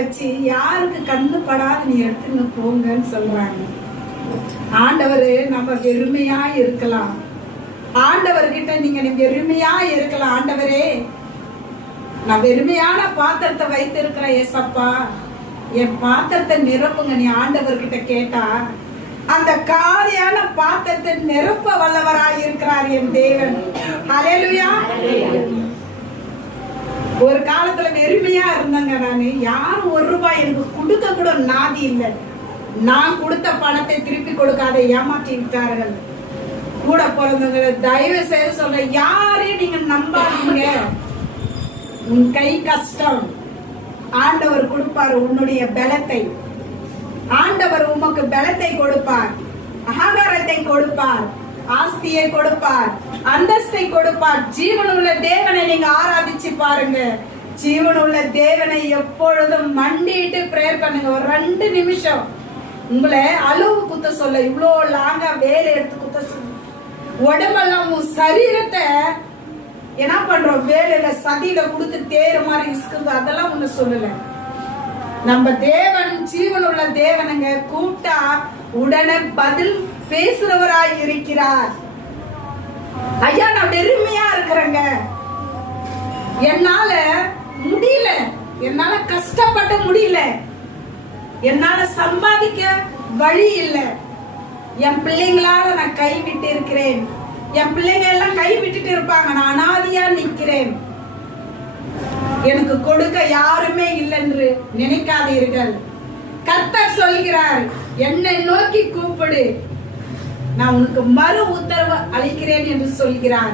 வச்சு யாருக்கு கண்ணு படாத நீ எடுத்துன்னு போங்கன்னு சொல்றாங்க. ஆண்டவரு நம்ம வெறுமையா இருக்கலாம். ஆண்டவர்கிட்ட நீங்க வெறுமையா இருக்கலாம். ஆண்டவரே, நான் வெறுமையான பாத்திரத்தை வைத்திருக்கிறேன் ஏசப்பா, என் பாத்திரத்தை நிரப்புங்க நீ ஆண்டவர்கிட்ட கேட்டா அந்த காலியான பாத்திரத்தை நிரப்ப வல்லவராய் இருக்கிறார் என் தேவன். ஹல்லேலூயா. ஒரு காலத்துல வெறுமையா இருந்தாங்க. நானு யாரும் ₹1 எனக்கு கொடுக்க கூட நாதி இல்லை. நான் கொடுத்த பணத்தை திருப்பி கொடுக்காத ஏமாற்றி விட்டார்கள். கூட பிறந்தவங்க தயவு செய்து சொல்ற, யாரையும் நீங்க நம்பாதீங்க. உன் கை கஷ்டம், ஆண்டவர் கொடுப்பார் உன்னுடைய பலத்தை. ஆண்டவர் உமக்கு பலத்தை கொடுப்பார், ஆகாரத்தை கொடுப்பார், ஆஸ்தியை கொடுப்பார், அந்தஸ்தை கொடுப்பார். ஜீவனுள்ள தேவனை நீங்க ஆராதிச்சு பாருங்க. ஜீவனுள்ள தேவனை எப்பொழுதும் மண்டிட்டு பிரேயர் பண்ணுங்க. ஒரு 2 நிமிஷம் உங்களை அளவு குத்த சொல்ல, இவ்வளோ லாங்கா வேலை எடுத்து குத்த சொல்ல, உடம்பெல்லாம் உன் சரீரத்தை என்ன பண்றோம், வேலையில சதியில கொடுத்து தேர மாதிரி இசுக்குது, அதெல்லாம் ஒண்ணு சொல்லல. நம்ம தேவன் ஜீவனுள்ள தேவனுங்க. கூப்பிட்டா உடனே பதில் பேசுறவராய் இருக்கிறார். ஐயா, நான் வெறுமையா இருக்கிறேங்க, என்னால முடியல, என்னால கஷ்டப்பட முடியல, என்னால சம்பாதிக்க வழி இல்லை, என் பிள்ளைங்களால நான் கைவிட்டு இருக்கிறேன், என் பிள்ளைங்க எல்லாம் கை விட்டுட்டு இருப்பாங்க, நான் அனாதியா நிக்கிறேன், எனக்கு கொடுக்க யாருமே இல்லை என்று நினைக்காதீர்கள். கர்த்தர் சொல்கிறார், என்னை நோக்கி கூப்பிடு, நான் உனக்கு மறு உத்தரவு அளிக்கிறேன் என்று சொல்கிறார்.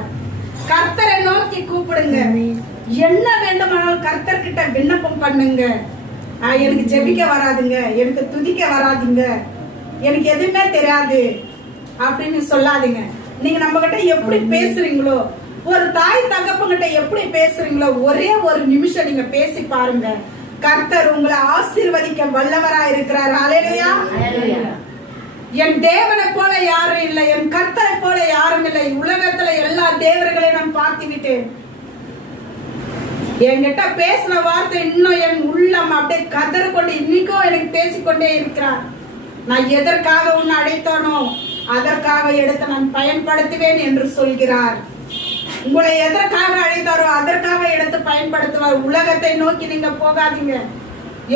கர்த்தரை நோக்கி கூப்பிடுங்க. என்ன வேண்டுமானாலும் கர்த்தர் கிட்ட விண்ணப்பம் பண்ணுங்க. எனக்கு ஜெபிக்க வராதுங்க, எனக்கு துதிக்க வராதுங்க, எனக்கு எதுவுமே தெரியாது அப்படின்னு சொல்லாதீங்க. நீங்க நம்ம கிட்ட எப்படி பேசுறீங்களோ, ஒரு தாய் தகப்பங்கிட்ட எப்படி பேசுறீங்களோ, ஒரே ஒரு நிமிஷம் நீங்க பேசி பாருங்க. கர்த்தர் உங்களை ஆசீர்வதிக்க வல்லவரா இருக்கிறார். ஹல்லேலூயா. என் தேவனை போல யாரும் இல்லை, என் கர்த்தரை போல யாரும் இல்லை. உலகத்துல எல்லா தேவர்களையும் நான் பார்த்து விட்டேன். என்கிட்ட பேசின வார்த்தை இன்னும் என் உள்ளம் அப்படியே கதறு கொண்டு இன்னைக்கும் எனக்கு பேசிக்கொண்டே இருக்கிறார். நான் எதற்காக உன்னை அழைத்தானோ அதற்காக எடுத்து நான் பயன்படுத்துவேன் என்று சொல்கிறார். உங்களை எதற்காக அழைத்தாரோ அதற்காக எடுத்து பயன்படுத்துவார். உலகத்தை நோக்கி நீங்க போகாதீங்க.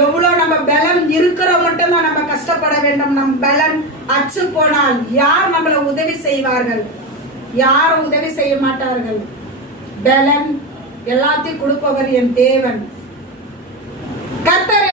எவ்வளவு நம்ம பலம் இருக்கிற மட்டும் தான் நம்ம கஷ்டப்பட வேண்டும். நம் பலம் அச்சு போனால் யார் நம்மள உதவி செய்வார்கள்? யாரும் உதவி செய்ய மாட்டார்கள். பலம் எல்லாத்தையும் கொடுப்பவர் என் தேவன். கர்த்தர்